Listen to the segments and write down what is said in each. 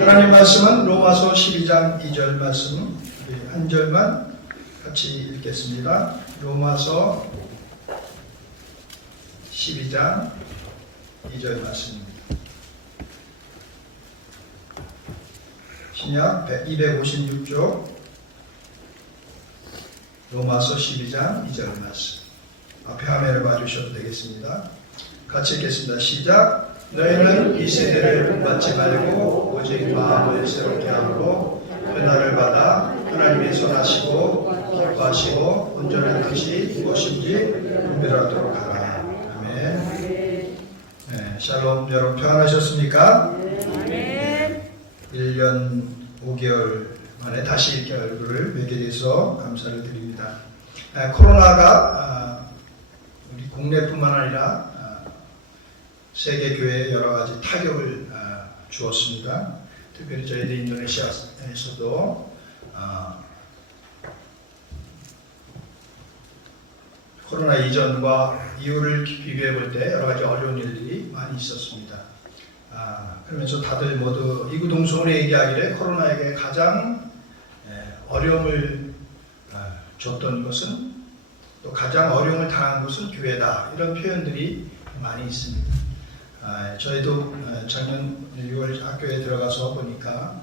하나님 말씀은 로마서 12장 2절 말씀 한 절만 같이 읽겠습니다. 로마서 12장 2절 말씀입니다. 신약 256쪽 로마서 12장 2절 말씀. 앞에 화면을 봐주셔도 되겠습니다. 같이 읽겠습니다. 시작. 너희는 이 세대를 본받지 말고 오직 마음을 새롭게 함으로 변화를 받아 하나님의 선하시고 기뻐하시고 온전한 뜻이 무엇인지 분별하도록 하라. 아멘. 네, 샬롬. 여러분 평안하셨습니까? 네. 1년 5개월 만에 다시 이렇게 얼굴을 뵙게 돼서 감사를 드립니다. 코로나가 우리 국내뿐만 아니라 세계 교회에 여러 가지 타격을 주었습니다. 특별히 저희들 인도네시아에서도 코로나 이전과 이후를 비교해 볼 때 여러 가지 어려운 일들이 많이 있었습니다. 그러면서 다들 모두 이구동성으로 얘기하기를 코로나에게 가장 어려움을 줬던 것은, 또 가장 어려움을 당한 것은 교회다, 이런 표현들이 많이 있습니다. 저희도 작년 6월 학교에 들어가서 보니까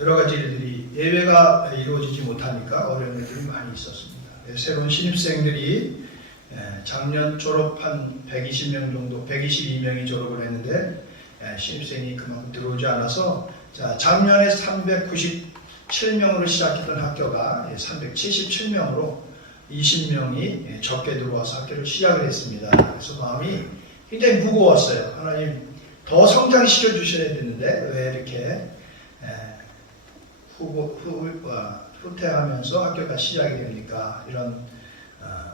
여러 가지 일들이 예배가 이루어지지 못하니까 어려운 일들이 많이 있었습니다. 새로운 신입생들이 작년 졸업한 120명 정도, 122명이 졸업을 했는데 신입생이 그만큼 들어오지 않아서 작년에 397명으로 시작했던 학교가 377명으로 20명이 적게 들어와서 학교를 시작을 했습니다. 그래서 마음이 굉장히 무거웠어요. 하나님 더 성장시켜 주셔야 되는데 왜 이렇게 후퇴하면서 학교가 시작이 됩니까? 이런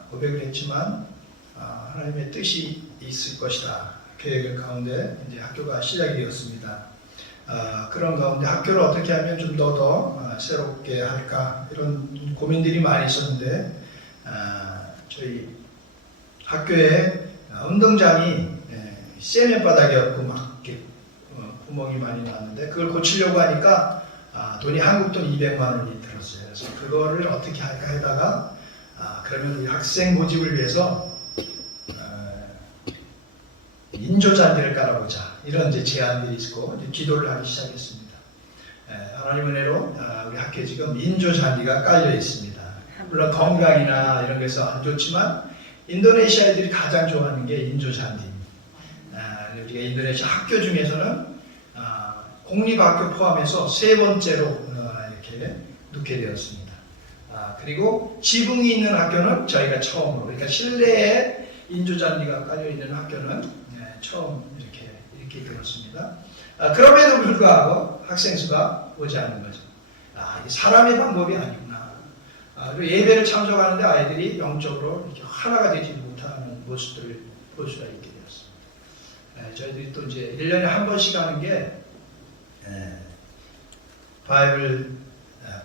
고백을 했지만 하나님의 뜻이 있을 것이다. 계획 가운데 이제 학교가 시작이 되었습니다. 그런 가운데 학교를 어떻게 하면 좀 더 새롭게 할까, 이런 고민들이 많이 있었는데 저희 학교에 운동장이 세면바닥이었고 막 이렇게 구멍이 많이 났는데 그걸 고치려고 하니까 돈이 한국돈 200만 원이 들었어요. 그래서 그거를 어떻게 할까 하다가 그러면 우리 학생 모집을 위해서 인조잔디를 깔아보자, 이런 이제 제안들이 있고 이제 기도를 하기 시작했습니다. 하나님 은혜로 우리 학교에 지금 인조잔디가 깔려 있습니다. 물론 건강이나 이런 게서 안 좋지만 인도네시아 애들이 가장 좋아하는 게 인조잔디입니다. 우리가 인도네시아 학교 중에서는 공립학교 포함해서 세 번째로 이렇게 놓게 되었습니다. 그리고 지붕이 있는 학교는 저희가 처음으로, 그러니까 실내에 인조잔디가 깔려 있는 학교는 처음 이렇게 들었습니다. 그럼에도 불구하고 학생 수가 오지 않는 거죠. 사람의 방법이 아니구나. 그리고 예배를 참석하는데 아이들이 영적으로 이렇게 하나가 되지 못하는 모습들을 볼 수가 있게 되었습니다. 저희들이 또 이제 1년에 한 번씩 하는 게 바이블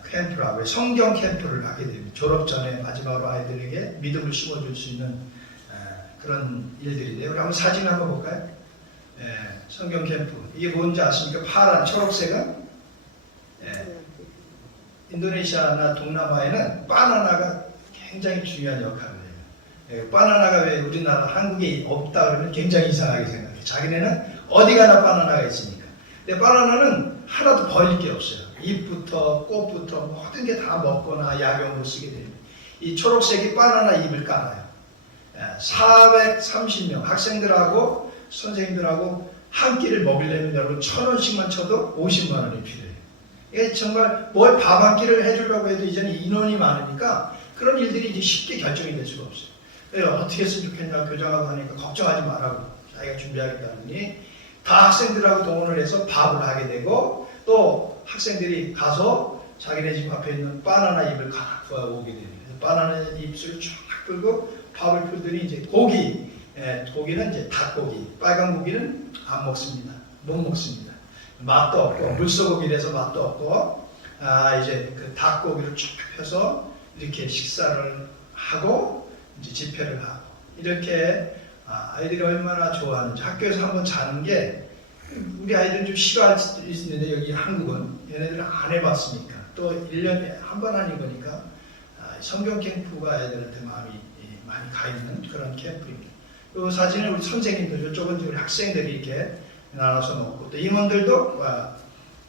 캠프라고 성경 캠프를 하게 됩니다. 졸업 전에 마지막으로 아이들에게 믿음을 심어줄 수 있는 그런 일들인데요. 우리 한번 사진 한번 볼까요? 성경 캠프. 이게 뭔지 아십니까? 파란 초록색은 인도네시아나 동남아에는 바나나가 굉장히 중요한 역할을 해요. 바나나가 왜 우리나라 한국에 없다 그러면 굉장히 이상하게 생각해요. 자기네는 어디 가나 바나나가 있으니까. 근데 바나나는 하나도 버릴 게 없어요. 잎부터 꽃부터 모든 게 다 먹거나 약용으로 쓰게 됩니다. 이 초록색이 바나나 잎을 깔아요. 430명 학생들하고 선생님들하고 한 끼를 먹이려면 여러분 1,000원씩만 쳐도 50만 원이 필요해요. 이게 정말 뭘 밥 한 끼를 해주려고 해도 이제는 인원이 많으니까 그런 일들이 이제 쉽게 결정이 될 수가 없어요. 어떻게 했으면 좋겠냐 교장하고 하니까 걱정하지 말라고 자기가 준비하겠다더니 다 학생들하고 동원을 해서 밥을 하게 되고 또 학생들이 가서 자기네 집 앞에 있는 바나나 잎을 갖고 오게 됩니다. 바나나 잎을 쫙 풀고 밥을 풀더니 이제 고기는 이제 닭고기, 빨간 고기는 안 먹습니다. 못 먹습니다. 맛도 없고 물소고기라서 맛도 없고 이제 그 닭고기를 쭉 펴서 이렇게 식사를 하고 이제 집회를 하고 이렇게 아이들이 얼마나 좋아하는지 학교에서 한번 자는 게 우리 아이들은 좀 싫어할 수도 있는데 여기 한국은 얘네들은 안 해봤으니까 또 1년에 한 번 하는 거니까 성경 캠프가 애들한테 마음이 많이 가 있는 그런 캠프입니다. 이 사진은 우리 선생님들, 이쪽은 우리 학생들이 이렇게 나눠서 먹고 또 임원들도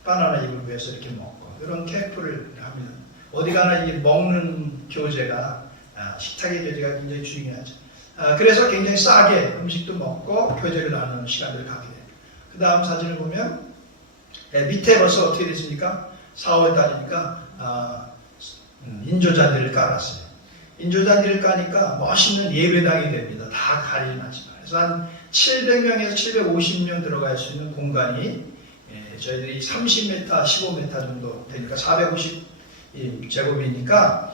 바나나 잎을 위해서 이렇게 먹고 이런 캠프를 합니다. 어디 가나 이 먹는 교제가 식탁의 교제가 굉장히 중요하죠. 그래서 굉장히 싸게 음식도 먹고 교제를 나누는 시간을 갖게 돼요. 그 다음 사진을 보면 밑에 벌써 어떻게 됐습니까? 4월 달이니까 인조잔디를 깔았어요. 인조잔디를 까니까 멋있는 예배당이 됩니다. 다 가림하지만. 그래서 한 700명에서 750명 들어갈 수 있는 공간이 저희들이 30m, 15m 정도 되니까 450제곱이니까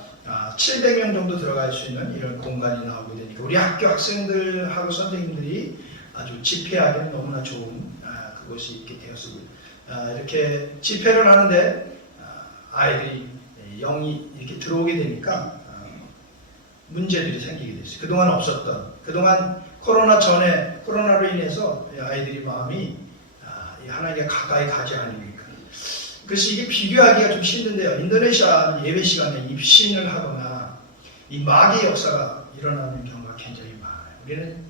700명 정도 들어갈 수 있는 이런 공간이 나오게 되니까 우리 학교 학생들하고 선생님들이 아주 집회하기는 너무나 좋은 그것이 있게 되었습니다. 이렇게 집회를 하는데 아이들이 영이 이렇게 들어오게 되니까 문제들이 생기게 됐어요. 그동안 없었던, 그동안 코로나 전에 코로나로 인해서 아이들이 마음이 하나님께 가까이 가지 않으니까. 그래서 이게 비교하기가 좀 힘든데요. 인도네시아 예배 시간에 입신을 하거나 이 마귀의 역사가 일어나는 경우가 굉장히 많아요. 우리는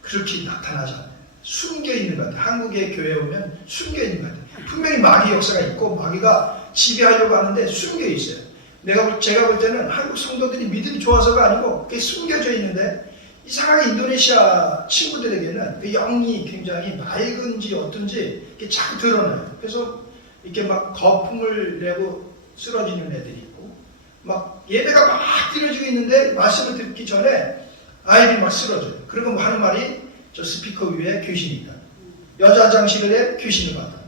그렇게 나타나지 않아요. 숨겨 있는 것 같아요. 한국의 교회에 오면 숨겨 있는 것 같아요. 분명히 마귀의 역사가 있고 마귀가 지배하려고 하는데 숨겨 있어요. 제가 볼 때는 한국 성도들이 믿음이 좋아서가 아니고 그게 숨겨져 있는데 이상하게 인도네시아 친구들에게는 그 영이 굉장히 맑은지 어떤지 이렇게 잘 드러나요. 그래서 이렇게 막 거품을 내고 쓰러지는 애들이 있고 막 예배가 막 드려지고 있는데 말씀을 듣기 전에 아이들이 막 쓰러져요. 그리고 뭐 하는 말이 저 스피커 위에 귀신이 있다. 여자 화장실에 귀신을 봤다.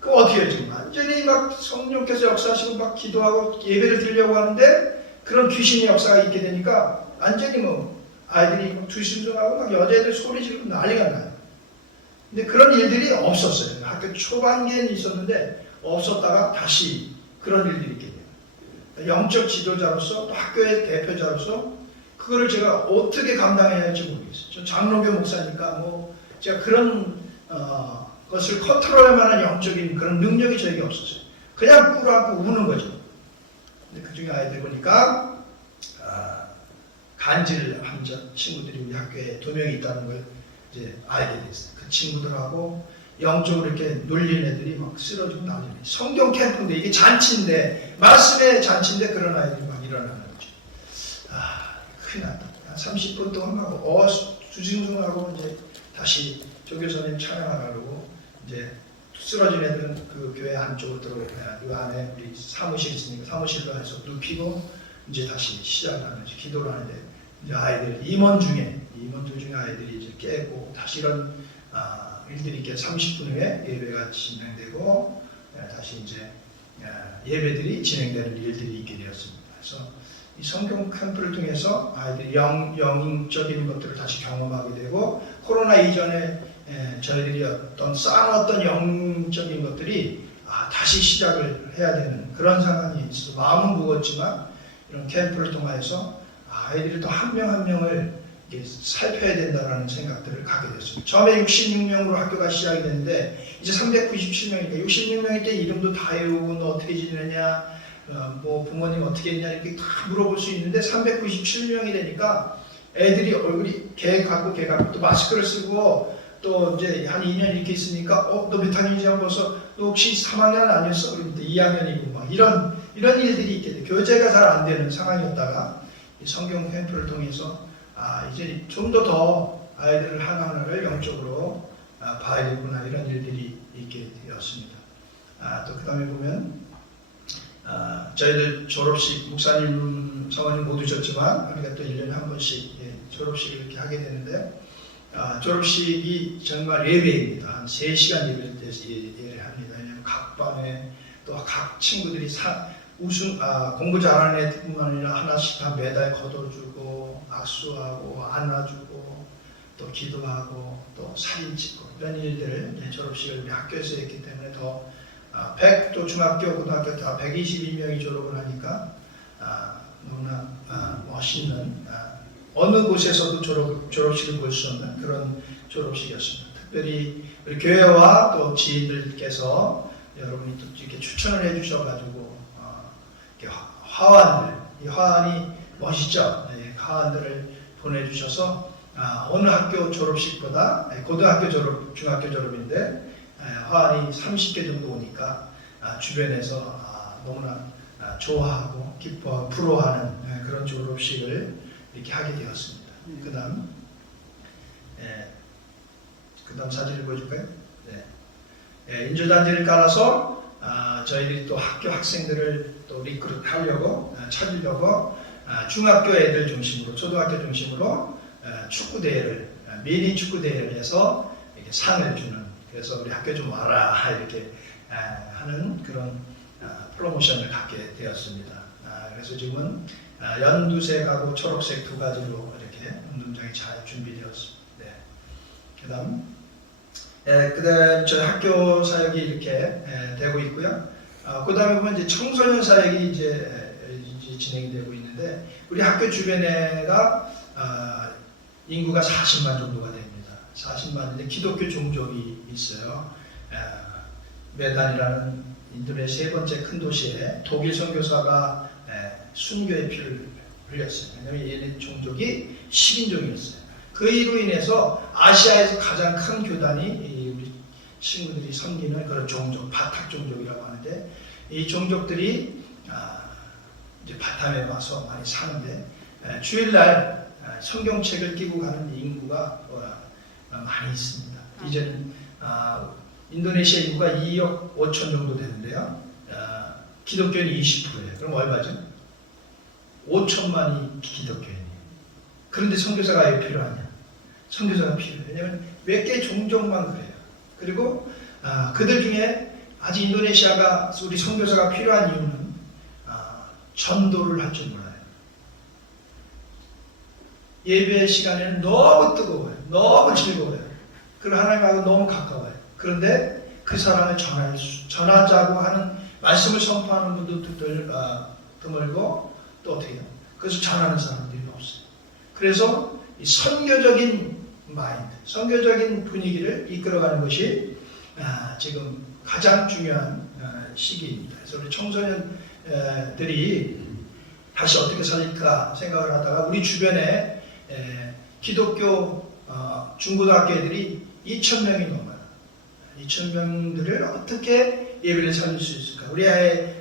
그럼 어떻게 해요 지금? 완전히 막 성령께서 역사하시고 막 기도하고 예배를 드리려고 하는데 그런 귀신의 역사가 있게 되니까 완전히 뭐 아이들이 막 두신둥하고 막 여자애들 소리 지르고 난리가 나요. 근데 그런 일들이 없었어요. 학교 초반기에는 있었는데 없었다가 다시 그런 일들이 있게 돼요. 영적 지도자로서 또 학교의 대표자로서 그거를 제가 어떻게 감당해야 할지 모르겠어요. 저 장로교 목사니까 뭐 제가 그런 것을 컨트롤할 만한 영적인 그런 능력이 저에게 없었어요. 그냥 꿇어안고 우는 거죠. 근데 그 중에 아이들 보니까 간질 환자 친구들이 우리 학교에 2명이 있다는 걸 이제 알게 됐어요. 그 친구들하고 영적으로 이렇게 놀리는 애들이 막 쓰러지고 난리네. 성경 캠프인데 이게 잔치인데 말씀의 잔치인데 그런 아이들이 막 일어나는 거죠. 큰일 났다. 30분 동안 막 두징숭하고 이제 다시 조교선생님 찬양하라고 이제 쓰러진 애들은 그 교회 안쪽으로 들어오고요. 그 안에 우리 사무실 있으니까 사무실로 해서 눕히고 이제 다시 시작하는 기도를 하는데 이제 아이들 임원들 중에 아이들이 이제 깨고 다시 이런 일들이 이렇게 30분 후에 예배가 진행되고 다시 이제 예배들이 진행되는 일들이 있게 되었습니다. 그래서 이 성경 캠프를 통해서 아이들이 영적인 것들을 다시 경험하게 되고 코로나 이전에 저희들이 쌓아놨던 영적인 것들이 다시 시작을 해야 되는 그런 상황이 있어서 마음은 무겁지만 이런 캠프를 통해서 아이들이 또 한 명 한 명을 살펴야 된다는 생각들을 갖게 됐습니다. 처음에 66명으로 학교가 시작이 됐는데 이제 397명이니까 66명일 때 이름도 다 외우고 너 어떻게 지내냐 뭐 부모님 어떻게 했냐 이렇게 다 물어볼 수 있는데 397명이 되니까 애들이 얼굴이 개같고 또 마스크를 쓰고 또 이제 한 2년 이렇게 있으니까 너 몇 학년이지 하고 벌써 너 혹시 3학년 아니었어? 그러니까 2학년이고 막 이런 일들이 있게 돼. 교제가 잘 안 되는 상황이었다가 이 성경 캠프를 통해서 이제 좀 더 아이들을 하나하나를 영적으로 봐야 되구나 이런 일들이 있게 되었습니다. 또 그 다음에 보면 저희들 졸업식 목사님 성원님 못 오셨지만 우리가 또 1년에 한 번씩 졸업식을 이렇게 하게 되는데 졸업식이 정말 예배입니다. 한 3시간 예배를 합니다. 왜냐하면 각 반에 또 각 친구들이 공부 잘하는 애뿐만 아니라 하나씩 다 메달 거둬주고 악수하고 안아주고 또 기도하고 또 사진 찍고 이런 일들을 졸업식을 우리 학교에서 했기 때문에 더 또 중학교, 고등학교 다 122명이 졸업을 하니까 너무나 멋있는 어느 곳에서도 졸업식을 볼 수 없는 그런 졸업식이었습니다. 특별히 우리 교회와 또 지인들께서 여러분이 또 이렇게 추천을 해주셔가지고 이렇게 화환들, 이 화환이 멋있죠. 네, 화환들을 보내주셔서 어느 학교 졸업식보다 고등학교 졸업, 중학교 졸업인데 화환이 30개 정도 오니까 주변에서 너무나 좋아하고 기뻐하고 부러워하는 그런 졸업식을 이렇게 하게 되었습니다. 그다음 사진을 보여줄까요? 네. 인조단지를 깔아서 저희들이 또 학교 학생들을 또 리크루트 하려고 찾으려고 중학교 애들 중심으로 초등학교 중심으로 축구 대회를 미니 축구 대회를 해서 이렇게 상을 주는, 그래서 우리 학교 좀 와라 이렇게 하는 그런 프로모션을 갖게 되었습니다. 그래서 지금은 연두색하고 초록색 두 가지로 이렇게 운동장이 잘 준비되었습니다. 네. 그다음 저희 학교 사역이 이렇게 되고 있고요. 그다음에 보면 이제 청소년 사역이 이제 진행이 되고 있는데 우리 학교 주변에가 인구가 40만 정도가 됩니다. 40만인데 기독교 종족이 있어요. 메단이라는 인도의 세 번째 큰 도시에 독일 선교사가 순교의 피를 흘렸어요. 왜냐하면 얘네 종족이 10인종이었어요. 그 이로 인해서 아시아에서 가장 큰 교단이 우리 친구들이 섬기는 그런 종족, 바탁 종족이라고 하는데, 이 종족들이 이제 바탐에 와서 많이 사는데 주일날 성경책을 끼고 가는 인구가 많이 있습니다. 이제는 인도네시아 인구가 2억 5천 정도 되는데요. 기독교인이 20%예요. 그럼 얼마죠? 5천만이 기독교인이에요. 그런데 선교사가 왜 필요하냐? 선교사가 필요해요. 왜냐하면 몇 개 종족만 그래요. 그리고 그들 중에 아직 인도네시아가 우리 선교사가 필요한 이유는 전도를 할 줄 몰라요. 예배 시간에는 너무 뜨거워요. 너무 즐거워요. 그리고 하나님하고 너무 가까워요. 그런데 그 사람을 전하자고 하는 말씀을 선포하는 분들도 드물고 또 어떻게 해요? 그래서 전하는 사람들이 없어요. 그래서 이 선교적인 마인드, 선교적인 분위기를 이끌어가는 것이 지금 가장 중요한 시기입니다. 그래서 우리 청소년들이 다시 어떻게 살릴까 생각을 하다가 우리 주변에 기독교 중고등학교 애들이 2,000명이 넘어요. 2,000명들을 어떻게 예배를 살릴 수 있을까? 우리 아이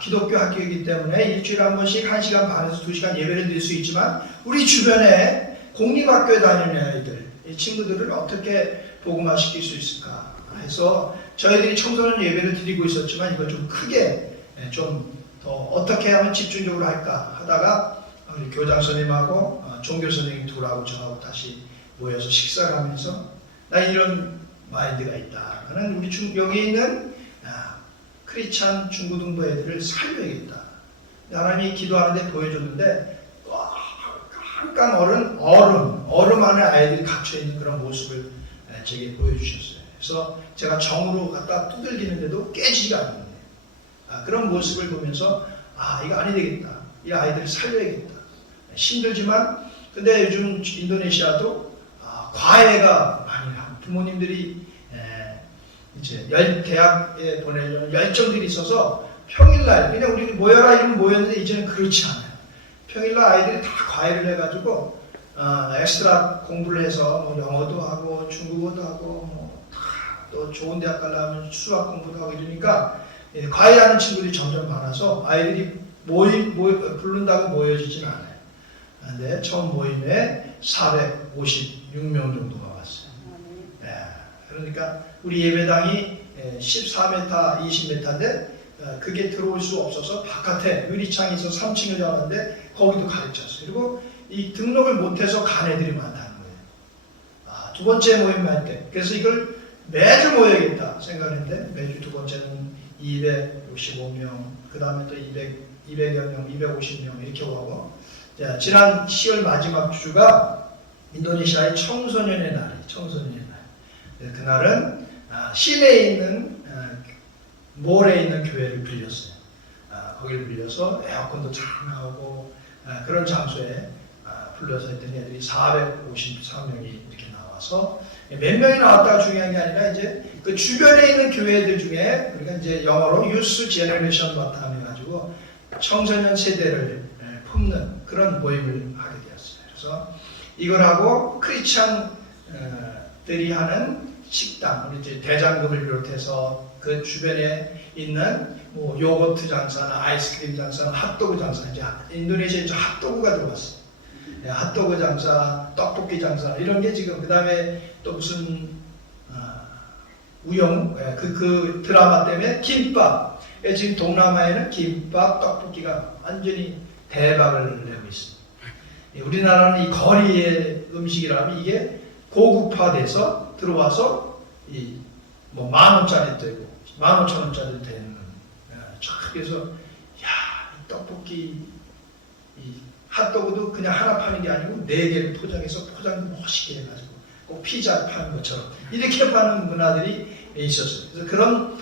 기독교 학교이기 때문에 일주일에 한 번씩 1시간 반에서 2시간 예배를 드릴 수 있지만 우리 주변에 공립학교에 다니는 아이들, 이 친구들을 어떻게 복음화시킬 수 있을까 해서 저희들이 청소년 예배를 드리고 있었지만 이걸 좀 크게 좀 더 어떻게 하면 집중적으로 할까 하다가 우리 교장 선생님하고 종교 선생님 둘하고 저하고 다시 모여서 식사를 하면서 나 이런 마인드가 있다. 나는 우리 여기 있는 크리스찬 중고등부 애들을 살려야겠다. 하나님이 기도하는데 보여줬는데 깜깜 얼음 안에 아이들이 갇혀있는 그런 모습을 제게 보여주셨어요. 그래서 제가 정으로 갖다 두들기는데도 깨지지가 않는 거예요. 그런 모습을 보면서 이거 아니 되겠다. 이 아이들을 살려야겠다. 힘들지만 근데 요즘 인도네시아도 과외가 많이 하고 부모님들이 이제 대학에 보내려는 열정들이 있어서 평일날 그냥 우리 모여라 이러면 모였는데 이제는 그렇지 않아요. 평일날 아이들이 다 과외를 해가지고 엑스트라 공부를 해서 뭐 영어도 하고 중국어도 하고 뭐 또 좋은 대학 가려면 수학 공부도 하고 이러니까 과외하는 친구들이 점점 많아서 아이들이 부른다고 모여지진 않아요. 근데 처음 모임에 456명 정도가 왔어요. 그러니까 우리 예배당이 14m, 20m인데 그게 들어올 수 없어서 바깥에 유리창이 있어서 3층을 잡았는데 거기도 가르쳤어요. 그리고 이 등록을 못해서 간 애들이 많다는 거예요. 두 번째 모임 할 때. 그래서 이걸 매주 모여야겠다 생각했는데 매주 두 번째는 265명, 그 다음에 또 200여 명, 250명 이렇게 오고 지난 10월 마지막 주가 인도네시아의 청소년의 날이에요. 청소년의 날. 그날은 시내에 있는 몰에 있는 교회를 빌렸어요. 거기를 빌려서 에어컨도 잘 나오고 그런 장소에 불러서 했더니 애들이 453명이 이렇게 나와서 몇 명이 나왔다가 중요한 게 아니라 이제 그 주변에 있는 교회들 중에 우리가 이제 영어로 유스 제너레이션 바텀 해가지고 청소년 세대를 품는 그런 모임을 하게 되었어요. 그래서 이걸 하고 크리스찬들이 하는 식당, 우리 이제 대장금을 비롯해서 그 주변에 있는 뭐 요거트 장사나 아이스크림 장사나 핫도그 장사, 이제 인도네시아에 이제 핫도그가 들어왔어요. 핫도그 장사, 떡볶이 장사 이런 게 지금 그 다음에 또 무슨 우영 그 드라마 때문에 김밥, 지금 동남아에는 김밥, 떡볶이가 완전히 대박을 내고 있습니다. 우리나라는 이 거리의 음식이라면 이게 고급화돼서 들어와서 이 뭐 10,000원짜리 되고 15,000원짜리 되는 그래서 야, 이 떡볶이, 이 핫도그도 그냥 하나 파는 게 아니고 4개를 포장해서 포장 멋있게 해가지고 꼭 피자 파는 것처럼 이렇게 파는 문화들이 있었어요. 그래서 그런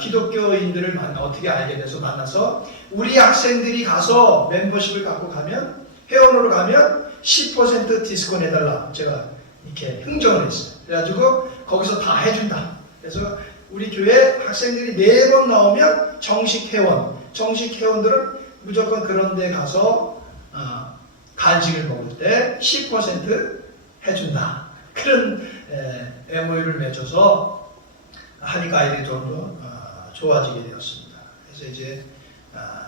기독교인들을 어떻게 알게 돼서 만나서 우리 학생들이 가서 멤버십을 갖고 가면 회원으로 가면 10% 디스카운트 해달라 제가 이렇게 흥정을 했어요. 그래가지고 거기서 다 해준다. 그래서 우리 교회 학생들이 4번 나오면 정식 회원들은 무조건 그런 데 가서 간식을 먹을 때 10% 해준다. 그런 MOU를 맺어서 하니까 아이들이 좀 더 좋아지게 되었습니다. 그래서 이제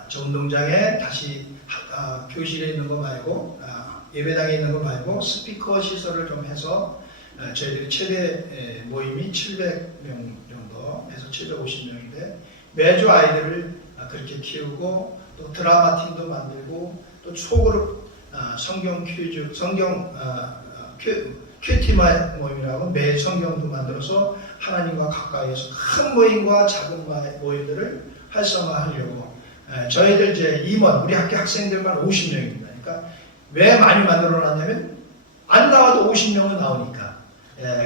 저 운동장에 다시 교실에 있는 거 말고 예배당에 있는 거 말고 스피커 시설을 좀 해서 저희들이 최대 모임이 700명 정도 해서 750명인데 매주 아이들을 그렇게 키우고 또 드라마 팀도 만들고 또 초그룹 성경 퀴즈, 성경 큐티마 모임이라고 매 성경도 만들어서 하나님과 가까이에서 큰 모임과 작은 모임들을 활성화하려고 저희들 이제 임원, 우리 학교 학생들만 50명입니다. 그러니까 왜 많이 만들어 놨냐면 안 나와도 50명은 나오니까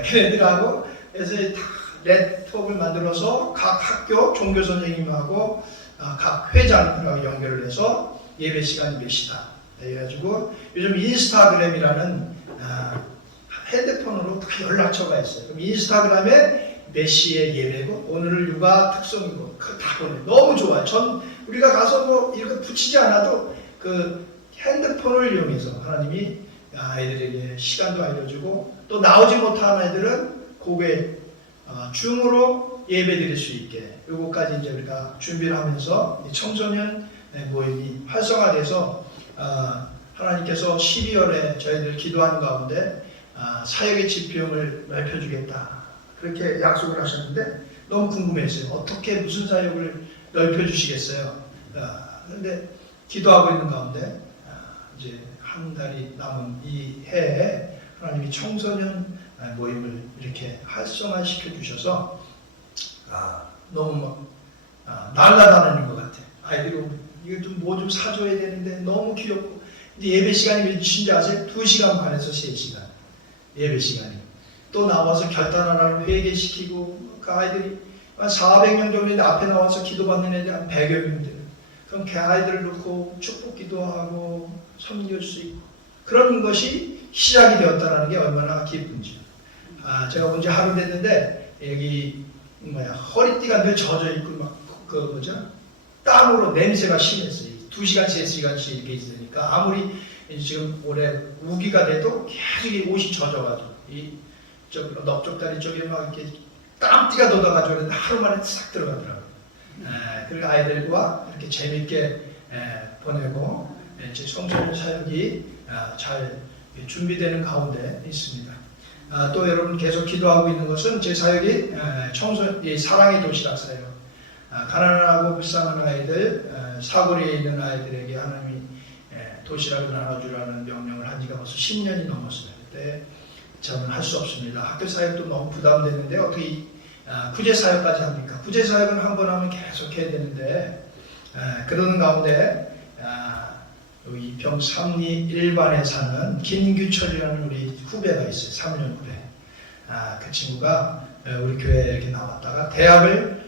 걔네들하고 그래서 다 네트워크를 만들어서 각 학교 종교 선생님하고 각 회장들하고 연결을 해서 예배 시간이 몇 시다. 그래가지고 요즘 인스타그램이라는 핸드폰으로 다 연락처가 있어요. 그럼 인스타그램에 몇 시에 예배고 오늘은 육아 특성이고 그거 다 보내. 너무 좋아요. 우리가 가서 뭐 이렇게 붙이지 않아도 그 핸드폰을 이용해서 하나님이 아이들에게 시간도 알려주고 또 나오지 못하는 아이들은 고개 줌으로 예배 드릴 수 있게 요거까지 이제 우리가 준비를 하면서 청소년 모임이 활성화돼서 하나님께서 12월에 저희들 기도하는 가운데 사역의 지평을 넓혀주겠다 그렇게 약속을 하셨는데 너무 궁금했어요. 어떻게 무슨 사역을 넓혀주시겠어요? 그런데 기도하고 있는 가운데 이제 한 달이 남은 이 해에 하나님이 청소년 모임을 이렇게 활성화시켜 주셔서 너무 날라다니는 것 같아요. 아이들이 이거 좀 뭐 좀 사줘야 되는데 너무 귀엽고 근데 예배 시간이 몇 시인지 아세요? 2시간 반에서 3시간 예배 시간이 또 나와서 결단하라고 회개시키고 그 아이들이 한 400명 정도인데 앞에 나와서 기도받는 애들 한 100여 명들 그럼 그 아이들을 놓고 축복기도 하고 섬길 수 있고 그런 것이 시작이 되었다는 게 얼마나 기쁜지요. 제가 본 지 하루 됐는데 여기 허리띠가 늘 젖어 있고 막 그 뭐죠? 땀으로 냄새가 심했어요. 2시간, 3시간씩 이렇게 있으니까 아무리 지금 올해 우기가 돼도 계속 이 옷이 젖어가지고 넓적다리 쪽에 막 이렇게 땀띠가 돋아가지고 하루 만에 싹 들어가더라고요. 그리고 아이들과 이렇게 재밌게 보내고 제 청소년 사역이 잘 준비되는 가운데 있습니다. 또 여러분 계속 기도하고 있는 것은 제 사역이 사랑의 도시락 사역. 가난하고 불쌍한 아이들, 사거리에 있는 아이들에게 하나님이 도시락을 나눠주라는 명령을 한 지가 벌써 10년이 넘었어요. 그때 저는 할 수 없습니다. 학교 사역도 너무 부담되는데 어떻게 구제 사역까지 합니까? 구제 사역은 한 번 하면 계속 해야 되는데 그러는 가운데 여기 이평 삼리 1반에 사는 김규철이라는 우리 후배가 있어요. 3년 후배. 그 친구가 우리 교회에 이렇게 나왔다가 대학을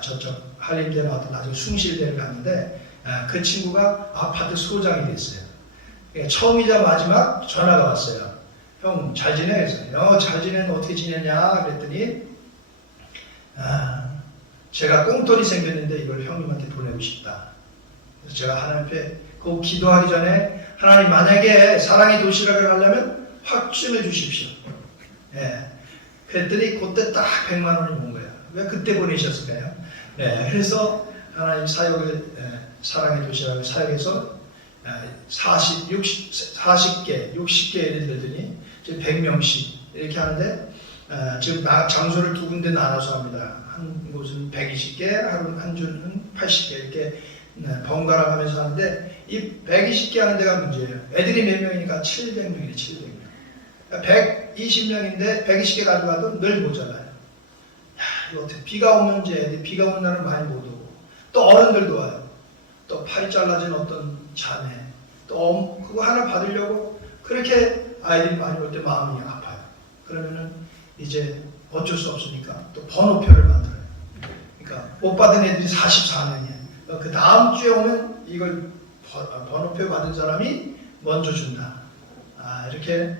저쪽 한림대 나왔다 나중에 숭실대를 갔는데 그 친구가 아파트 소장이 됐어요. 처음이자 마지막 전화가 왔어요. 형 잘 지내? 그래서 잘 지내는 어떻게 지내냐 그랬더니 제가 꽁돈이 생겼는데 이걸 형님한테 보내고 싶다. 그래서 제가 하나님 앞에 그 기도하기 전에 하나님 만약에 사랑의 도시락을 하려면 확증해 주십시오. 예. 그랬더니 그때 딱 100만 원이 온 거예요. 왜 그때 보내셨을까요? 네, 그래서 하나님 사역을 사랑의 도시락을 사역해서 40개, 60개 예를 들더니 지금 100명씩 이렇게 하는데 지금 장소를 두 군데 나눠서 합니다. 한 곳은 120개, 한 주는 80개 이렇게 번갈아 가면서 하는데 이 120개 하는 데가 문제예요. 애들이 몇 명이니까 700명이래, 700명. 120명인데 120개 가져가도 늘 모자라요. 이거 어떻게 비가 오면 이제 비가 오는 날은 많이 못 오고 또 어른들도 와요. 또 팔이 잘라진 어떤 자매 또 그거 하나 받으려고 그렇게 아이들이 많이 올 때 마음이 아파요. 그러면은 이제 어쩔 수 없으니까 또 번호표를 만들어요. 그러니까 못 받은 애들이 44명이에요. 그 다음 주에 오면 이걸 번호표 받은 사람이 먼저 준다. 이렇게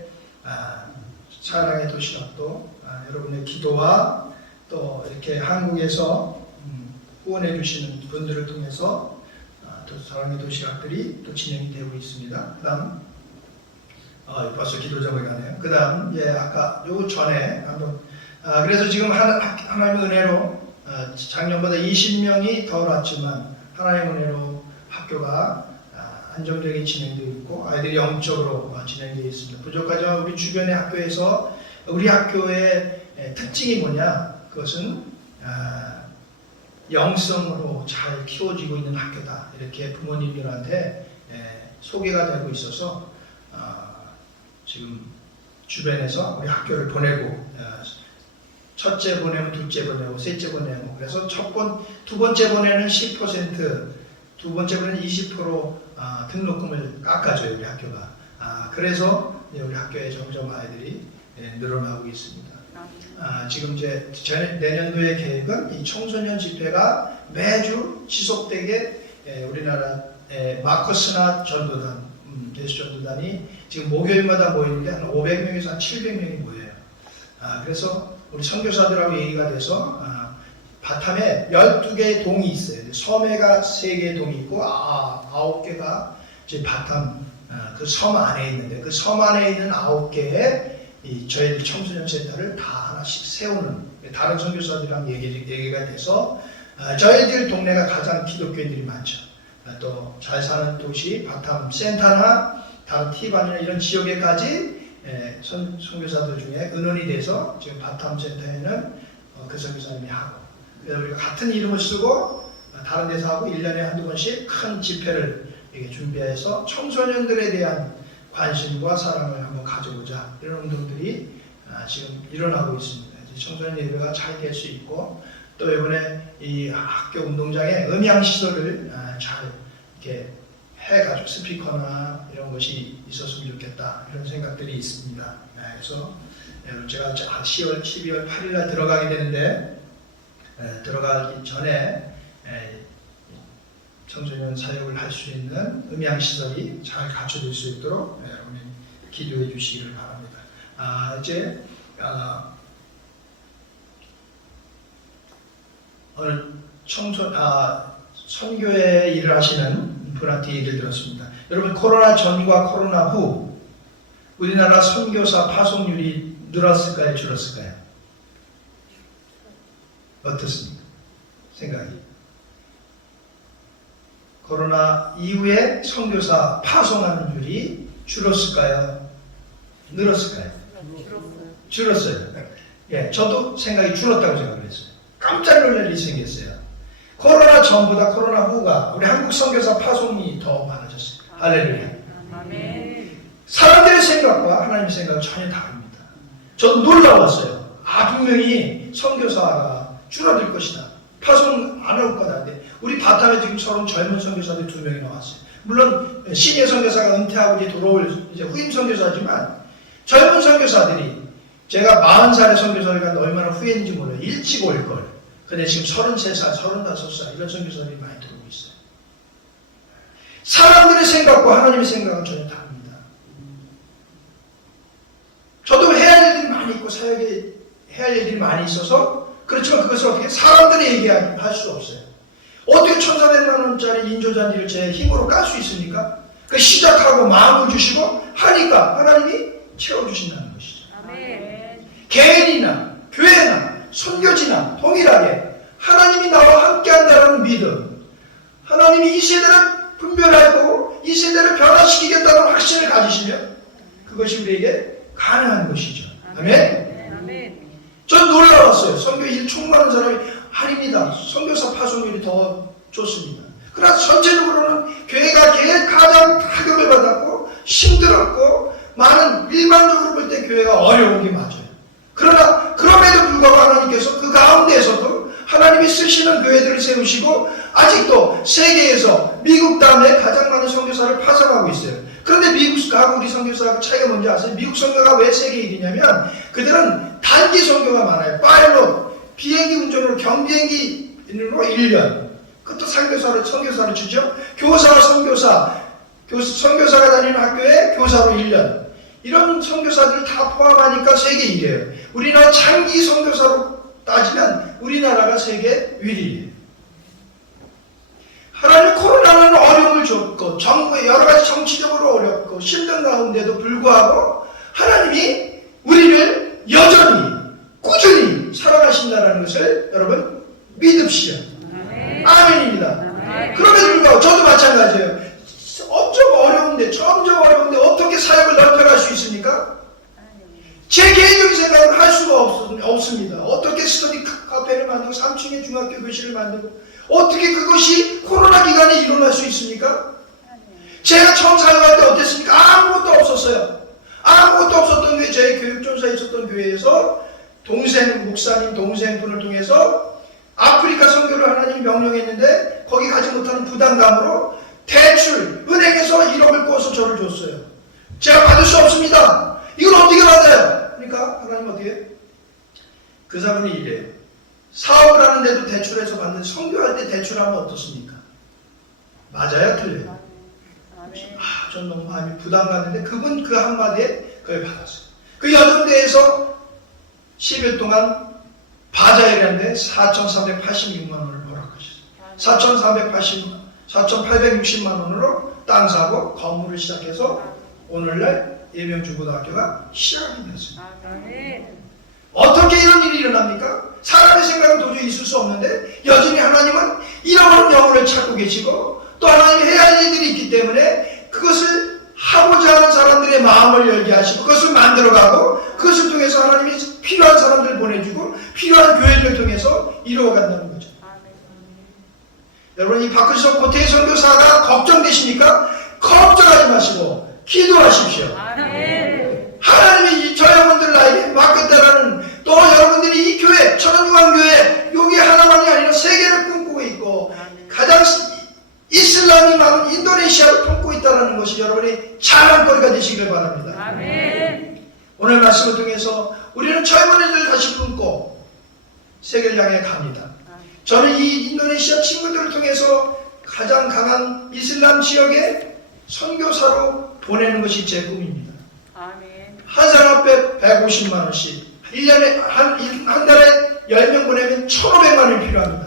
사랑의 도시락도 여러분의 기도와 또 이렇게 한국에서 후원해 주시는 분들을 통해서 또 사랑의 도시락들이 또 진행이 되고 있습니다. 그다음 벌써 기도 제목이 가네요. 그다음 아까 요 전에 한번 그래서 지금 하나님의 은혜로 작년보다 20명이 더 왔지만 하나님의 은혜로 학교가 안정되게 진행되고 있고 아이들이 영적으로 진행되어 있습니다. 부족하지만 우리 주변의 학교에서 우리 학교의 특징이 뭐냐? 그것은 영성으로 잘 키워지고 있는 학교다. 이렇게 부모님들한테 소개가 되고 있어서 지금 주변에서 우리 학교를 보내고 첫째 보내면 둘째 보내고 셋째 보내고 그래서 두 번째 보내는 10% 두 번째 보내는 20% 등록금을 깎아줘요 우리 학교가. 그래서 우리 학교에 점점 아이들이 늘어나고 있습니다. 지금 이제 내년도의 계획은 이 청소년 집회가 매주 지속되게 우리나라 마커스나 전도단, 예수 전도단이 지금 목요일마다 모이는데 한 500명에서 한 700명이 모여요. 그래서 우리 선교사들하고 얘기가 돼서 바탐에 12개의 동이 있어요. 섬해가 3개의 동이 있고 9개가 이제 바탐 그 섬 안에 있는데 그 섬 안에 있는 9개의 저희들 청소년 센터를 다 하나씩 세우는 다른 선교사들이랑 얘기가 돼서 저희들 동네가 가장 기독교인들이 많죠. 또 잘 사는 도시 바탐 센터나 다른 티반이나 이런 지역에까지 선교사들 중에 은원이 돼서 지금 바탐 센터에는 그 선교사님이 하고 그래서 우리가 같은 이름을 쓰고 다른 데서 하고 1년에 한두 번씩 큰 집회를 이렇게 준비해서 청소년들에 대한 관심과 사랑을 한번 가져보자 이런 운동들이 지금 일어나고 있습니다. 청소년 예배가 잘 될 수 있고 또 이번에 이 학교 운동장에 음향시설을 잘 이렇게 해가지고 스피커나 이런 것이 있었으면 좋겠다 이런 생각들이 있습니다. 그래서 제가 12월 8일 날 들어가게 되는데 들어가기 전에 청소년 사역을 할 수 있는 음향시설이 잘 갖춰질 수 있도록 여러분이 기도해 주시기를 바랍니다. 이제 오늘 선교회 일을 하시는 분한테 얘기를 들었습니다. 여러분 코로나 전과 코로나 후 우리나라 선교사 파송률이 늘었을까요? 줄었을까요? 어떻습니까? 생각이. 코로나 이후에 선교사 파송하는 율이 줄었을까요? 늘었을까요? 줄었어요. 예, 저도 생각이 줄었다고 생각을 했어요. 깜짝 놀랄 일이 생겼어요. 코로나 전보다 코로나 후가 우리 한국 선교사 파송이 더 많아졌어요. 할렐루야. 아멘. 사람들의 생각과 하나님의 생각은 전혀 다릅니다. 저도 놀라웠어요. 분명히 선교사가 줄어들 것이다. 파송 안 올 거다. 근데 우리 바탐에 지금처럼 젊은 선교사들이 2명이 나왔어요. 물론 시니어 선교사가 은퇴하고 이제 돌아올 이제 후임 선교사지만 젊은 선교사들이 제가 40살의 선교사를 갔는데 얼마나 후회인지 몰라요. 일찍 올 걸. 근데 지금 33살, 35살 이런 선교사들이 많이 들어오고 있어요. 사람들의 생각과 하나님의 생각은 전혀 다릅니다. 많이 있고 사역에 해야 할 일이 많이 있어서 그렇지만 그것을 어떻게 사람들이 얘기할 수 없어요. 어떻게 1,400만 원짜리 인조잔디를 제 힘으로 깔 수 있습니까? 그 시작하고 마음을 주시고 하니까 하나님이 채워주신다는 것이죠. 아멘. 개인이나 교회나 선교지나 동일하게 하나님이 나와 함께한다는 믿음, 하나님이 이 세대를 분별하고 이 세대를 변화시키겠다는 확신을 가지시면 그것이 우리에게 가능한 것이죠. 아멘. 아멘. 전 놀라웠어요. 선교 일 총무하는 사람이 아닙니다. 선교사 파송률이 더 좋습니다. 그러나 전체적으로는 교회가 가장 타격을 받았고 힘들었고 많은 일반적으로 볼 때 교회가 어려운 게 맞아요. 그러나 그럼에도 불구하고 하나님께서 그 가운데에서도 하나님이 쓰시는 교회들을 세우시고 아직도 세계에서 미국 다음에 가장 많은 선교사를 파송하고 있어요. 그런데 미국하고 우리 선교사하고 차이가 뭔지 아세요? 미국 선교가 왜 세계 1위냐면 그들은 단기 선교가 많아요. 파일럿, 비행기 운전으로 경비행기로 1년. 그것도 선교사를 주죠. 교사와 선교사가 다니는 학교에 교사로 1년. 이런 선교사들을 다 포함하니까 세계 1위예요. 우리나라 장기 선교사로 따지면 우리나라가 세계 1위예요. 하나님 코로나는 어려움을 줬고 정부의 여러 가지 정치적으로 어렵고 힘든 가운데도 불구하고 하나님이 우리를 여전히 꾸준히 사랑하신다는 것을 여러분 믿읍시오. 아멘입니다. 그럼에도 불구하고 저도 마찬가지예요. 점점 어려운데 어떻게 사역을 넓혀갈 수 있습니까? 제 개인적인 생각은 할 수가 없습니다. 어떻게 스터디 카페를 만들고 3층에 중학교 교실을 만들고 어떻게 그것이 코로나 기간에 일어날 수 있습니까? 제가 처음 사역할 때 어땠습니까? 아무것도 없었어요. 아무것도 없었던 게 제 교육전사에 있었던 교회에서 목사님 동생분을 통해서 아프리카 선교를 하나님이 명령했는데 거기 가지 못하는 부담감으로 대출, 은행에서 1억을 꿔서 저를 줬어요. 제가 받을 수 없습니다. 이걸 어떻게 받아요? 그러니까 하나님 어떻게? 그 사람이 이래요. 사업을 하는데도 대출해서 받는 선교할 때 대출하면 어떻습니까? 맞아요? 틀려요? 전 너무 마음이 부담 갔는데 그분 그 한마디에 그걸 받았어요. 그 여정대에서 10일 동안 바자회라는데 4,486만 원을 벌었거든요. 4,860만 원으로 땅 사고 건물을 시작해서 오늘날 예명중고등학교가 시작이 됐습니다. 어떻게 이런 일이 일어납니까? 사람의 생각은 도저히 있을 수 없는데 여전히 하나님은 잃어버린 영혼을 찾고 계시고 또 하나님이 해야 할 일들이 있기 때문에 그것을 하고자 하는 사람들의 마음을 열게 하시고 그것을 만들어가고 그것을 통해서 하나님이 필요한 사람들을 보내주고 필요한 교회들을 통해서 이루어간다는 거죠. 여러분 이 박근석 고태희 선교사가 걱정되십니까? 걱정하지 마시고 기도하십시오. 하나님이 저 여러분들 나에게 맡겼다라는 또 여러분들이 이 교회 천안중앙교회 여기 하나만이 아니라 세계를 꿈꾸고 있고 가장 이슬람이 많은 인도네시아를 품고 있다는 것이 여러분이 자랑거리가 되시길 바랍니다. 오늘 말씀을 통해서 우리는 젊은 이들 다시 품고 세계를 향해 갑니다. 저는 이 인도네시아 친구들을 통해서 가장 강한 이슬람 지역에 선교사로 보내는 것이 제 꿈입니다. 한 사람 앞에 150만 원씩 1년에 한 달에 10명 보내면 1,500만 원이 필요합니다.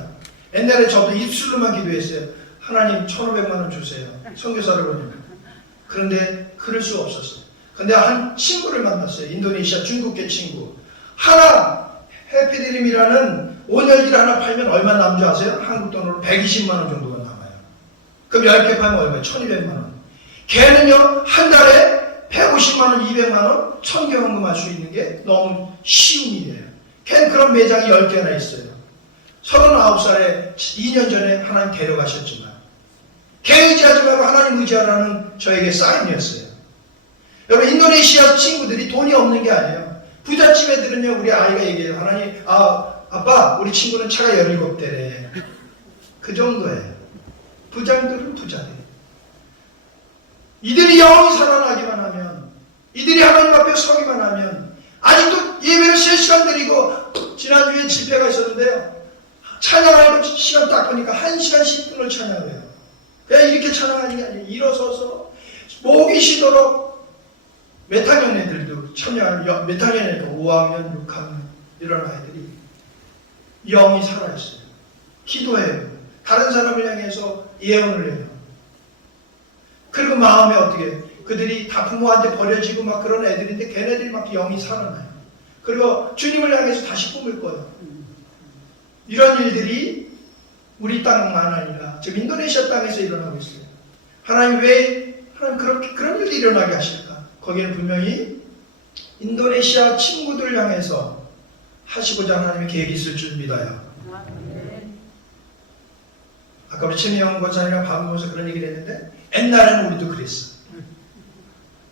옛날에 저도 입술로만 기도했어요. 하나님 1,500만 원 주세요. 선교사를 보내면. 그런데 그럴 수 없었어요. 근데 한 친구를 만났어요. 인도네시아 중국계 친구. 하나 해피드림이라는 온열기를 하나 팔면 얼마 남는 줄 아세요? 한국 돈으로 120만 원 정도가 남아요. 그럼 10개 팔면 얼마예요? 1,200만 원. 걔는요 한 달에 150만 원, 200만 원 천개 헌금할 수 있는 게 너무 쉬운 일이에요. 걔는 그런 매장이 10개나 있어요. 39살에 2년 전에 하나님 데려가셨지만 걔 의지하지 말고 하나님 의지하라는 저에게 사인이었어요. 여러분 인도네시아 친구들이 돈이 없는 게 아니에요. 부잣집 애들은요 우리 아이가 얘기해요. 하나님 아빠 우리 친구는 차가 17대래. 그 정도예요. 부장들은 부자들. 이들이 영원히 살아나기만 하면 이들이 하나님 앞에 서기만 하면 아직도 예배를 3시간 드리고 지난주에 집회가 있었는데요. 찬양하려고 시간 딱 보니까 1시간 10분을 찬양해요. 그냥 이렇게 찬양하는 게 아니에요. 일어서서 목이 쉬도록 몇 학년 애들도 몇 학년 애들 5학년, 6학년 이런 아이들이 영이 살아있어요. 기도해요. 다른 사람을 향해서 예언을 해요. 그리고 마음에 어떻게 그들이 다 부모한테 버려지고 막 그런 애들인데 걔네들이 막 영이 살아나요. 그리고 주님을 향해서 다시 꿈을 꿔요. 이런 일들이 우리 땅만 아니라 지금 인도네시아 땅에서 일어나고 있어요. 하나님 왜 그런 일이 일어나게 하실까? 거기는 분명히 인도네시아 친구들 향해서 하시고자 하나님의 계획이 있을 줄 믿어요. 아까 우리 최미영 권사님이랑 밥 먹으면서 그런 얘기를 했는데 옛날에는 우리도 그랬어.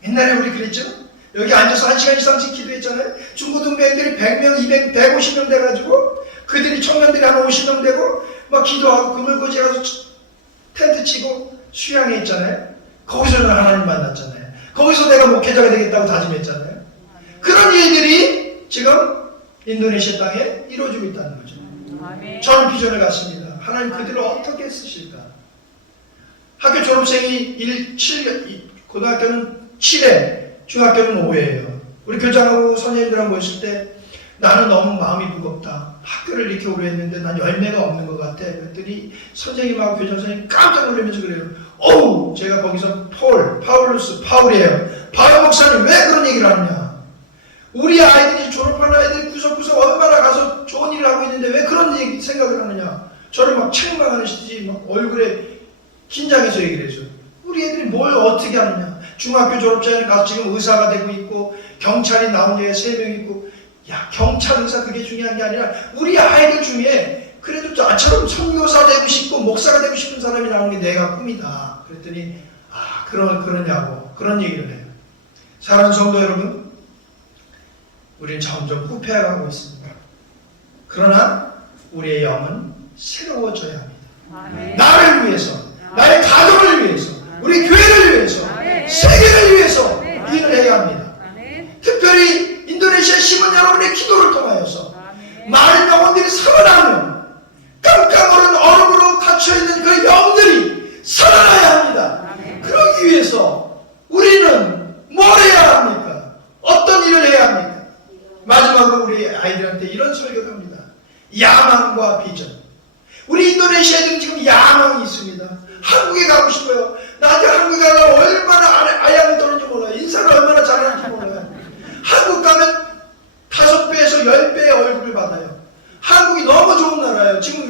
옛날에 우리 그랬죠? 여기 앉아서 1시간 이상씩 기도했잖아요. 중고등부생들이 100명, 200, 150명 돼가지고 그들이 청년들이 한 50명 되고 막 기도하고 그물꽂이 가서 텐트 치고 수양회 했잖아요. 거기서는 하나님 만났잖아요. 거기서 내가 목회자가 되겠다고 다짐했잖아요. 그런 일들이 지금 인도네시아 땅에 이루어지고 있다는 거죠. 저는 비전을 갖습니다. 하나님 그들을 어떻게 쓰실까? 학교 졸업생이 고등학교는 7회, 중학교는 5회예요. 우리 교장하고 선생님들하고 모였을 때 나는 너무 마음이 무겁다. 학교를 이렇게 오래 했는데 난 열매가 없는 것 같아. 그랬더니 선생님하고 교장 선생님 깜짝 놀라면서 그래요. 어우, 제가 거기서 파울이에요. 바울 목사님 왜 그런 얘기를 하느냐? 우리 아이들이 졸업하는 아이들이 구석구석 얼마나 가서 좋은 일을 하고 있는데 왜 그런 생각을 하느냐? 저를 막 책망하시지 막 얼굴에 긴장해서 얘기를 해줘. 우리 애들이 뭘 어떻게 하느냐? 중학교 졸업자에는 가서 지금 의사가 되고 있고 경찰이 나온 애가 3명 있고 야 경찰 의사 그게 중요한 게 아니라 우리 아이들 중에 그래도 나처럼 선교사 되고 싶고 목사가 되고 싶은 사람이 나오는 게 내가 꿈이다. 그랬더니 그러냐고 그런 얘기를 해요. 사랑하는 성도 여러분, 우리는 점점 후퇴해가고 있습니다. 그러나 우리의 영은 새로워져야 합니다. 나를 위해서, 나의 가족을 위해서, 우리 교회를 위해서, 세계를 위해서 일을 해야 합니다. 특별히 인도네시아 시민 여러분의 기도를 통하여서 많은 영혼들이 살아나는 깜깜한 얼음으로 닫혀있는 그 영들이 살아나야 합니다. 그러기 위해서 우리는 뭘 해야 합니까? 어떤 일을 해야 합니까? 마지막으로 우리 아이들한테 이런 설교를 합니다. 야망과 비전. 우리 인도네시아 애들은 지금 야망이 있습니다. 한국에 가고 싶어요. 나한테 한국에 가면 얼마나 아양을 떠는지 몰라요. 인사를 얼마나 잘하는지 몰라요. 한국 가면 5배에서 10배의 얼굴을 받아요. 한국이 너무 좋은 나라예요. 지금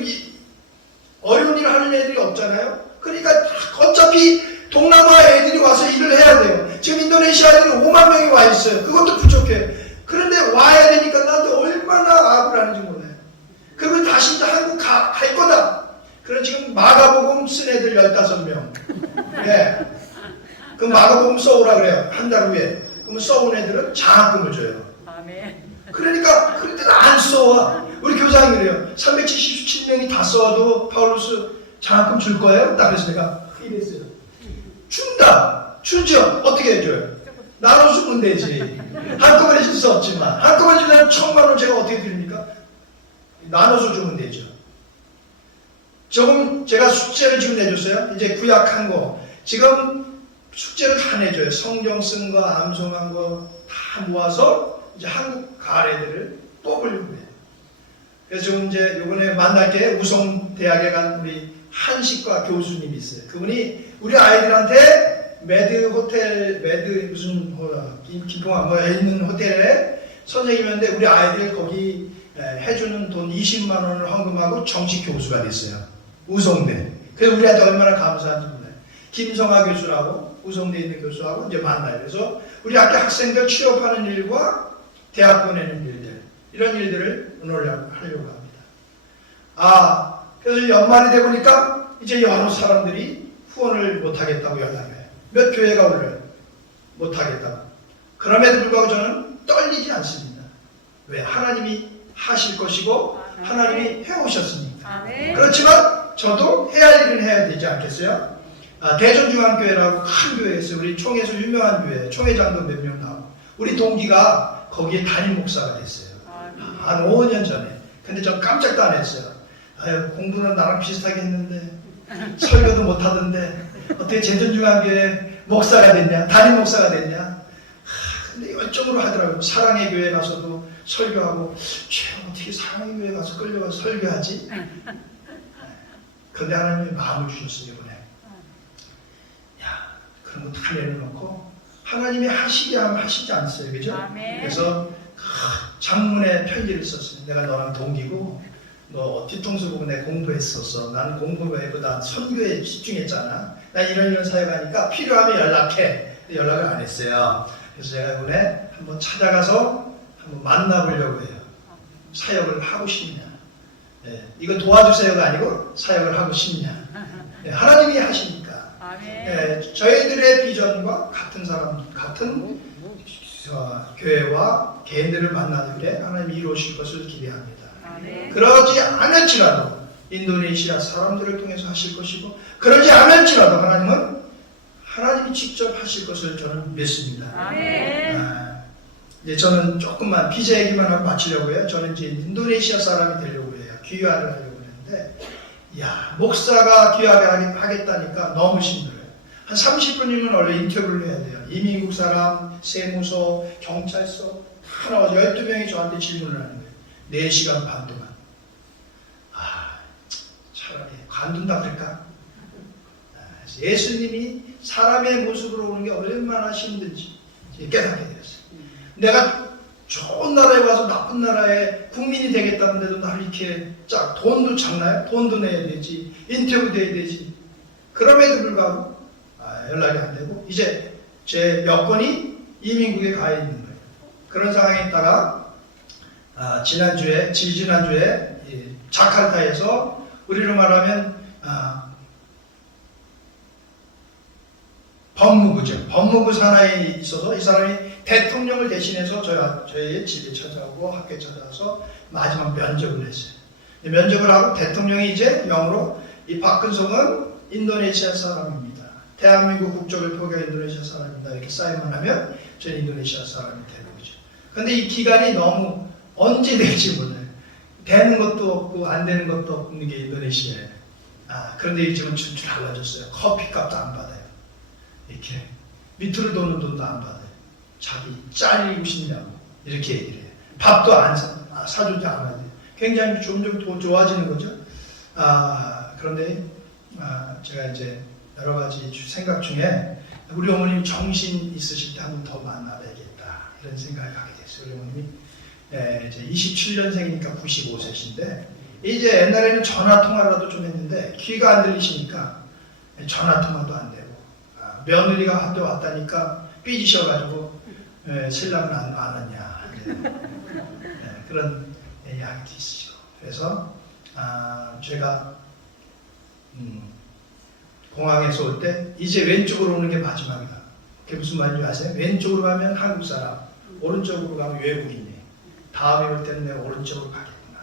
어려운 일을 하는 애들이 없잖아요. 그러니까 어차피 동남아 애들이 와서 일을 해야 돼요. 지금 인도네시아 애들이 5만 명이 와 있어요. 그것도 부족해. 그런데 와야 되니까 나한테 얼마나 악을 하는지 몰라요. 그리고 다시 이제 한국 갈 거다. 그럼 지금 마가복음 쓴 애들 15명. 예. 그 마가복음 써오라 그래요. 한 달 후에. 그러면 써온 애들은 장학금을 줘요. 그러니까 그럴 때는 안 써와. 우리 교장이 그래요. 377명이 다 써와도 파울루스 장학금 줄 거예요? 딱 그래서 내가 이랬어요. 준다. 주죠. 어떻게 해줘요? 나눠서 주면 되지. 한꺼번에 줄 수 없지만 한꺼번에 주면 1000만 원 제가 어떻게 드립니까? 나눠서 주면 되죠. 조금 제가 숙제를 지금 내줬어요. 이제 구약한 거 지금 숙제를 다 내줘요. 성경 쓴 거, 암송한 거 다 모아서 이제 한국 가래들을 뽑으려고 해요. 그래서 지금 이제 요번에 만날 게 우성대학에 간 우리 한식과 교수님이 있어요. 그분이 우리 아이들한테 매드 무슨 김포가 뭐에 있는 호텔에 선생님인데 우리 아이들 거기 해주는 돈 20만 원을 헌금하고 정식 교수가 됐어요. 우성대. 그래서 우리한테 얼마나 감사한지 몰라요. 김성하 교수라고 우성대에 있는 교수하고 이제 만나요. 그래서 우리 학교 학생들 취업하는 일과 대학 보내는 일들 이런 일들을 오늘 하려고 합니다. 그래서 연말이 돼 보니까 이제 여러 사람들이 후원을 못하겠다고 연락해요. 몇 교회가 올려요. 못하겠다고. 그럼에도 불구하고 저는 떨리지 않습니다. 왜? 하나님이 하실 것이고 하나님이 해오셨으니까. 그렇지만 저도 해야 할 일은 해야 되지 않겠어요? 대전중앙교회라고 큰 교회에 있어요. 우리 총회에서 유명한 교회, 총회장도 몇 명 나오고 우리 동기가 거기에 담임 목사가 됐어요. 한 5년 전에. 근데 전 깜짝도 안 했어요. 공부는 나랑 비슷하게 했는데 설교도 못하던데 어떻게 대전중앙교회 목사가 됐냐, 담임 목사가 됐냐. 그쪽으로 하더라고요. 사랑의 교회 가서도 설교하고, 어떻게 사랑의 교회 가서 끌려가서 설교하지? 그런데 하나님이 마음을 주셨어요, 이번에. 야, 그런 거 다 내려놓고 하나님이 하시게 하면 하시지 않았어요, 그죠? 아멘. 그래서 장문에 편지를 썼어요. 내가 너랑 동기고 너 뒤통수 보고 내가 공부했었어. 나는 공부보다 선교에 집중했잖아. 나 이런 사역하니까 필요하면 연락해. 연락을 안 했어요. 그래서 제가 이번에 한번 찾아가서 한번 만나보려고 해요. 사역을 하고 싶냐? 예, 이거 도와주세요가 아니고 사역을 하고 싶냐? 예, 하나님이 하시니까. 예, 저희들의 비전과 같은 사람, 같은 교회와 개인들을 만나는 일에 하나님이 이루어질 것을 기대합니다. 그러지 않을지라도 인도네시아 사람들을 통해서 하실 것이고, 그러지 않을지라도 하나님이 직접 하실 것을 저는 믿습니다. 이제 저는 조금만 비자 얘기만 하고 마치려고 해요. 저는 이제 인도네시아 사람이 되려고 해요. 귀화를 하려고 했는데, 목사가 귀화를 하겠다니까 너무 힘들어요. 한 30분이면 원래 인터뷰를 해야 돼요. 이민국 사람, 세무서, 경찰서 다 나와서 12명이 저한테 질문을 하는 거예요. 4시간 반 동안. 차라리 관둔다 그럴까? 예수님이 사람의 모습으로 오는 게 얼마나 힘든지 깨닫게 되었어요. 내가 좋은 나라에 와서 나쁜 나라의 국민이 되겠다는데도 나를 이렇게 돈도 작나요? 돈도 내야 되지, 인터뷰 돼야 되지. 그럼에도 불구하고 연락이 안 되고, 이제 제 여권이 이민국에 가 있는 거예요. 그런 상황에 있다가 지지난주에 자카르타에서 우리로 말하면 법무부 산하에 있어서 이 사람이 대통령을 대신해서 저희 집에 찾아오고 학교에 찾아와서 마지막 면접을 했어요. 면접을 하고 대통령이 이제 영어로 이 박근성은 인도네시아 사람입니다. 대한민국 국적을 포기한 인도네시아 사람입니다. 이렇게 사인만 하면 저는 인도네시아 사람이 되는 거죠. 그런데 이 기간이 너무 언제 될지 몰라요. 되는 것도 없고 안 되는 것도 없는 게 인도네시아예요. 그런데 요즘은 줄 달라졌어요. 커피값도 안 받아요. 이렇게 밑으로 도는 돈도 안 받아요. 자기 잘리고 싶냐고 이렇게 얘기를 해요. 밥도 안 사주지 않아요. 굉장히 점점 더 좋아지는 거죠. 그런데 제가 이제 여러 가지 생각 중에 우리 어머님 정신 있으실 때 한 번 더 만나봐야겠다 이런 생각을 하게 됐어요. 우리 어머님이 이제 27년생이니까 95세신데 이제 옛날에는 전화 통화라도 좀 했는데 귀가 안 들리시니까 전화 통화도 안 되고 며느리가 한테 왔다니까 삐지셔가지고 신랑은 안 왔냐 그런 이야기도 있으시고, 그래서 제가 공항에서 올 때 이제 왼쪽으로 오는 게 마지막이다. 그게 무슨 말인지 아세요? 왼쪽으로 가면 한국 사람, 오른쪽으로 가면 외국인이. 다음에 올 때는 내가 오른쪽으로 가겠구나.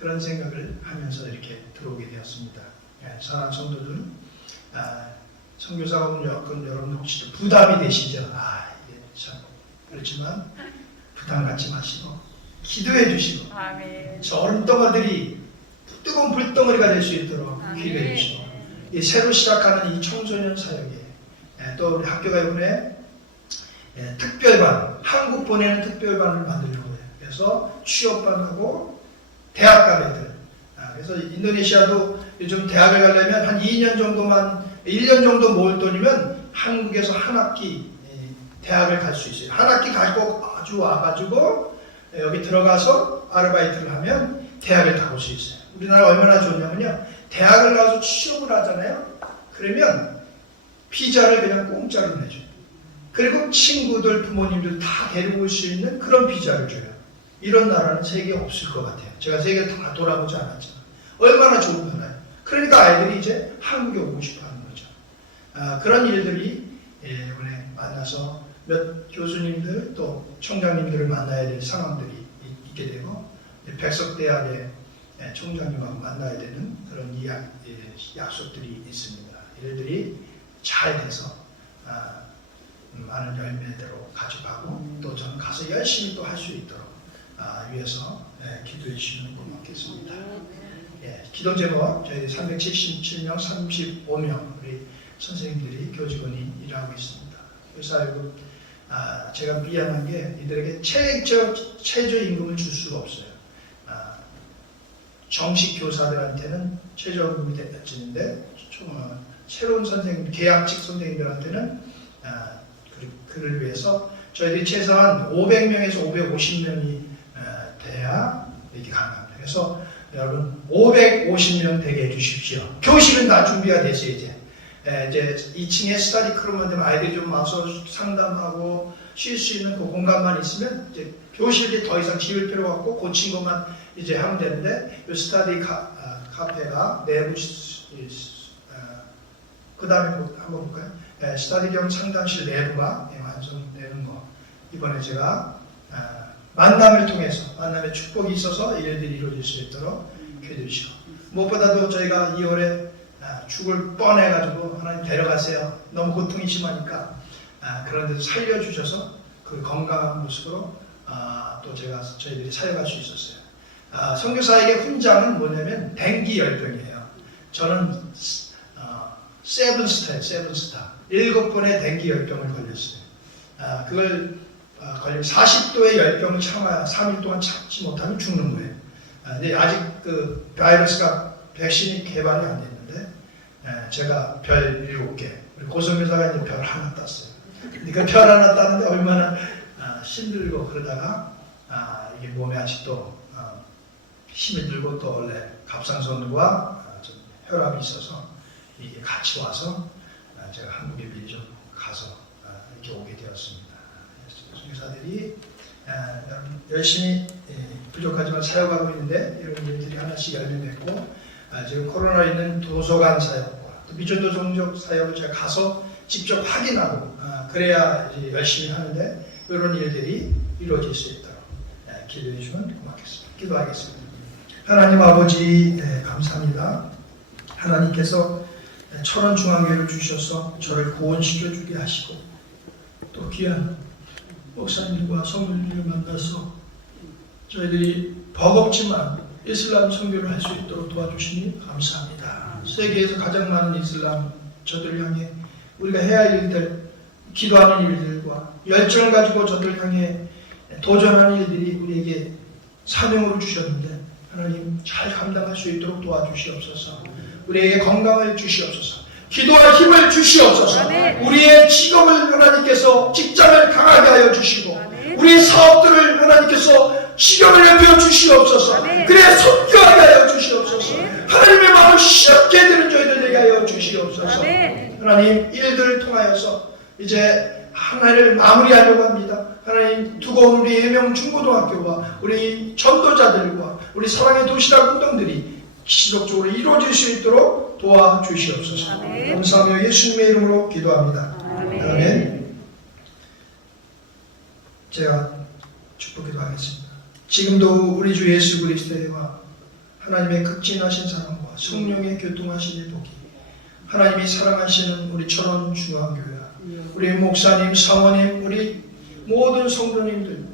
그런 생각을 하면서 이렇게 들어오게 되었습니다. 사랑하는 성도들, 선교사가 오면 여러분 혹시 부담이 되시죠? 이게 참 그렇지만 부담 갖지 마시고 기도해 주시고, 저 얼음덩어들이 뜨거운 불덩어리가 될 수 있도록 기도해 주시고, 이 새로 시작하는 이 청소년 사역에 또 우리 학교가 이번에 특별반, 한국 보내는 특별반을 만들려고 해요. 그래서 취업반하고 대학가 애들. 그래서 인도네시아도 요즘 대학을 가려면 한 2년 정도만, 1년 정도 모을 돈이면 한국에서 한 학기 대학을 갈 수 있어요. 한 학기 가지고 아주 와가지고 여기 들어가서 아르바이트를 하면 대학을 가볼 수 있어요. 우리나라 얼마나 좋냐면요, 대학을 가서 취업을 하잖아요. 그러면 비자를 그냥 공짜로 내줘요. 그리고 친구들, 부모님들 다 데리고 올 수 있는 그런 비자를 줘요. 이런 나라는 세계에 없을 것 같아요. 제가 세계를 다 돌아보지 않았지만 얼마나 좋은 나라예요. 그러니까 아이들이 이제 한국에 오고 싶어 하는 거죠. 그런 일들이 이번에 만나서 몇 교수님들 또 총장님들을 만나야 될 상황들이 있게 되고, 백석대학의 총장님하고 만나야 되는 그런 약속들이 있습니다. 이들이 잘 돼서 많은 열매대로 가져가고, 또 저는 가서 열심히 또 할 수 있도록 위해서 기도해 주시면 고맙겠습니다. 기도 제목 저희 377명, 35명 우리 선생님들이 교직원이 일하고 있습니다. 의사일급 제가 미안한 게 이들에게 최저임금을 줄 수가 없어요. 정식 교사들한테는 최저임금이 되는데 새로운 선생님, 계약직 선생님들한테는 그를 위해서 저희들이 최소한 500명에서 550명이 돼야 이게 가능합니다. 그래서 여러분 550명 되게 해주십시오. 교실은 다 준비가 됐어요. 이제 2층에 스터디 크루만 되면 아이들이 좀 와서 상담하고 쉴 수 있는 그 공간만 있으면 이제 교실이 더 이상 지을 필요가 없고 고친 것만 이제 하면 되는데 이 스터디 카페가 내부 그 다음에 한번 볼까요? 스터디 겸 상담실 내부가 완성되는 거 이번에 제가 만남을 통해서 만남의 축복이 있어서 이 일들이 이루어질 수 있도록 해주시고 무엇보다도 저희가 2월에 죽을 뻔해가지고 하나님 데려가세요. 너무 고통이 심하니까 그런 데서 살려주셔서 그 건강한 모습으로 또 저희들이 살아갈 수 있었어요. 선교사에게 훈장은 뭐냐면 댕기 열병이에요. 저는 세븐스타예요. 7번의 댕기 열병을 걸렸어요. 그걸 걸리면 40도의 열병을 참아야 3일 동안 참지 못하면 죽는 거예요. 근데 아직 그 바이러스가 백신이 개발이 안 됐는데 제가 별 7개, 우리 고성교사가 이제 별 하나 땄어요. 그러니까 별 하나 따는데 얼마나 힘들고 그러다가 이게 몸에 아직도 힘이 들고 또 원래 갑상선과 혈압이 있어서 이게 같이 와서 제가 한국에 미리 좀 가서 이렇게 오게 되었습니다. 선교사들이 열심히 부족하지만 사역하고 있는데 이런 일들이 하나씩 열려냈고 지금 코로나 있는 도서관 사역과 또 미전도 종족 사역을 제가 가서 직접 확인하고 그래야 이제 열심히 하는데 이런 일들이 이루어질 수 있도록 기도해 주시면 고맙겠습니다. 기도하겠습니다. 하나님 아버지 감사합니다. 하나님께서 철원중앙교회를 주셔서 저를 구원시켜 주게 하시고 또 귀한 목사님과 성도님을 만나서 저희들이 버겁지만 이슬람 선교를 할 수 있도록 도와주시니 감사합니다. 세계에서 가장 많은 이슬람 저들 향해 우리가 해야 할 일들, 기도하는 일들과 열정을 가지고 저들 향해 도전하는 일들이 우리에게 사명으로 주셨는데 하나님 잘 감당할 수 있도록 도와주시옵소서. 우리에게 건강을 주시옵소서. 기도할 힘을 주시옵소서. 우리의 직업을 하나님께서 직장을 강하게 하여 주시고 우리의 사업들을 하나님께서 직업을 넓혀 주시옵소서. 그래야 선교하게 하여 주시옵소서. 하나님의 마음을 시원케 해드리는 저희들 되게 하여 주시옵소서. 하나님 일들을 통하여서 이제 하나를 마무리하려고 합니다. 하나님 두고 우리 해명 중고등학교와 우리 전도자들과 우리 사랑의 도시락 운동들이 지속적으로 이루어질 수 있도록 도와주시옵소서. 감사하며 예수님의 이름으로 기도합니다. 아멘. 제가 축복기도 하겠습니다. 지금도 우리 주 예수 그리스도와 하나님의 극진하신 사랑과 성령의 교통하신 복이 하나님이 사랑하시는 우리 철원중앙교회와 우리 목사님, 사모님, 우리 모든 성도님들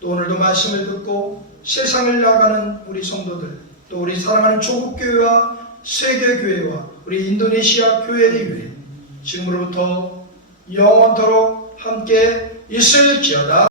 또 오늘도 말씀을 듣고 세상을 나가는 우리 성도들 또 우리 사랑하는 조국교회와 세계교회와 우리 인도네시아 교회의 유리 지금으로부터 영원토록 함께 있을지어다.